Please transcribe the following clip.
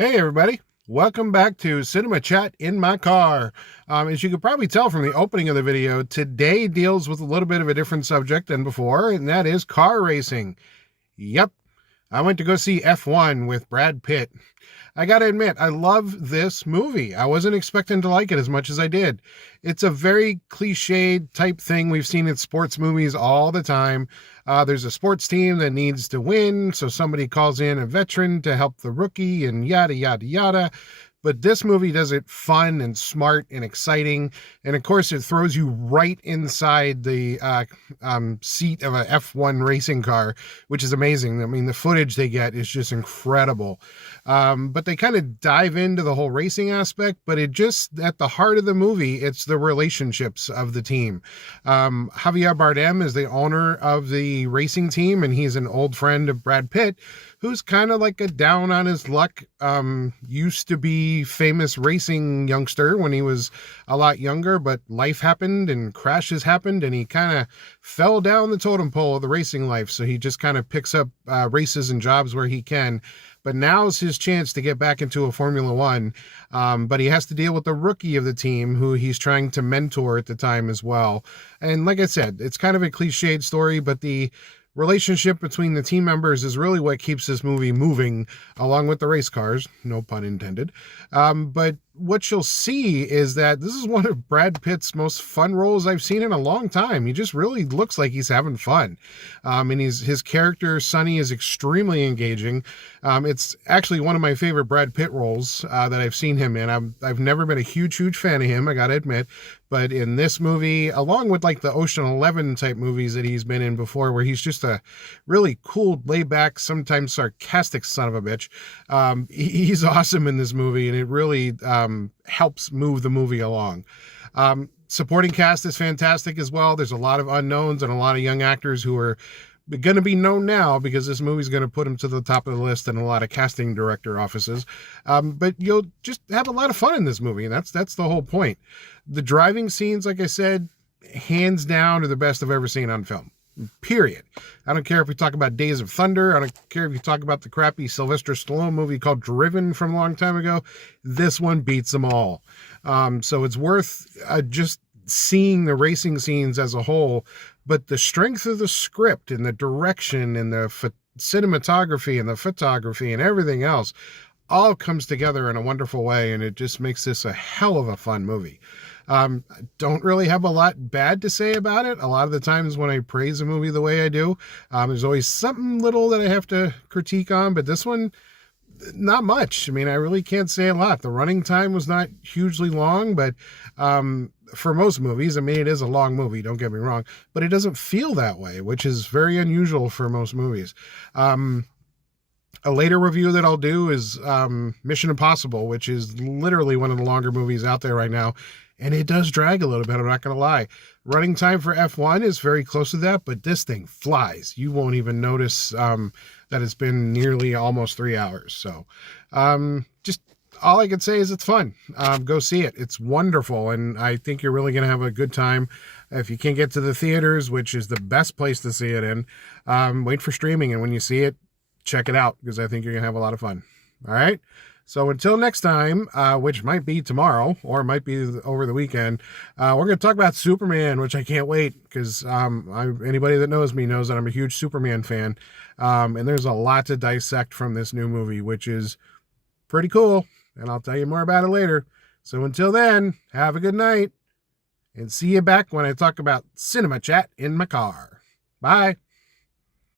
Hey, everybody. Welcome back to Cinema Chat in My Car. As you could probably tell from the opening of the video, today deals with a little bit of a different subject than before, and that is car racing. Yep, I went to go see F1 with Brad Pitt. I gotta admit, I love this movie. I wasn't expecting to like it as much as I did. It's a very cliched type thing we've seen in sports movies all the time. There's a sports team that needs to win, so somebody calls in a veteran to help the rookie and yada, yada, yada. But this movie does it fun and smart and exciting. And of course, it throws you right inside the seat of a F1 racing car, which is amazing. I mean, the footage they get is just incredible. But they kind of dive into the whole racing aspect, but it just, at the heart of the movie, it's the relationships of the team. Javier Bardem is the owner of the racing team, and he's an old friend of Brad Pitt, who's kind of like a down on his luck, used to be famous racing youngster when he was a lot younger, but life happened and crashes happened, and he kind of fell down the totem pole of the racing life. So he just kind of picks up races and jobs where he can. But now's his chance to get back into a Formula One. But he has to deal with the rookie of the team who he's trying to mentor at the time as well. And like I said, it's kind of a cliched story, but the relationship between the team members is really what keeps this movie moving, along with the race cars, no pun intended. But what you'll see is that this is one of Brad Pitt's most fun roles I've seen in a long time. He just really looks like he's having fun. And his character, Sonny, is extremely engaging. It's actually one of my favorite Brad Pitt roles that I've seen him in. I've never been a huge fan of him, I gotta admit. But in this movie, along with like the Ocean 11 type movies that he's been in before, where he's just a really cool, laid back, sometimes sarcastic son of a bitch, he's awesome in this movie, and it really helps move the movie along. Supporting cast is fantastic as well. There's a lot of unknowns and a lot of young actors who are going to be known now because this movie's going to put them to the top of the list in a lot of casting director offices. But you'll just have a lot of fun in this movie, and that's the whole point. The driving scenes, like I said, hands down are the best I've ever seen on film. Period. I don't care if we talk about Days of Thunder. I don't care if you talk about the crappy Sylvester Stallone movie called Driven from a long time ago. This one beats them all. So it's worth just seeing the racing scenes as a whole, but the strength of the script and the direction and the cinematography and the photography and everything else all comes together in a wonderful way, and it just makes this a hell of a fun movie. Don't really have a lot bad to say about it. A lot of the times when I praise a movie the way I do, there's always something little that I have to critique on, but this one, not much. I mean, I really can't say a lot. The running time was not hugely long, but for most movies, I mean, it is a long movie, don't get me wrong, but it doesn't feel that way, which is very unusual for most movies. A later review that I'll do is Mission Impossible, which is literally one of the longer movies out there right now, and it does drag a little bit, I'm not going to lie. Running time for F1 is very close to that, but this thing flies. You won't even notice that it's been nearly almost 3 hours. So just all I can say is it's fun. Go see it. It's wonderful, and I think you're really going to have a good time. If you can't get to the theaters, which is the best place to see it in, wait for streaming, and when you see it, check it out, because I think you're going to have a lot of fun. All right? So until next time, which might be tomorrow or it might be over the weekend, we're going to talk about Superman, which I can't wait, because anybody that knows me knows that I'm a huge Superman fan. And there's a lot to dissect from this new movie, which is pretty cool. And I'll tell you more about it later. So until then, have a good night, and see you back when I talk about Cinema Chat in My Car. Bye.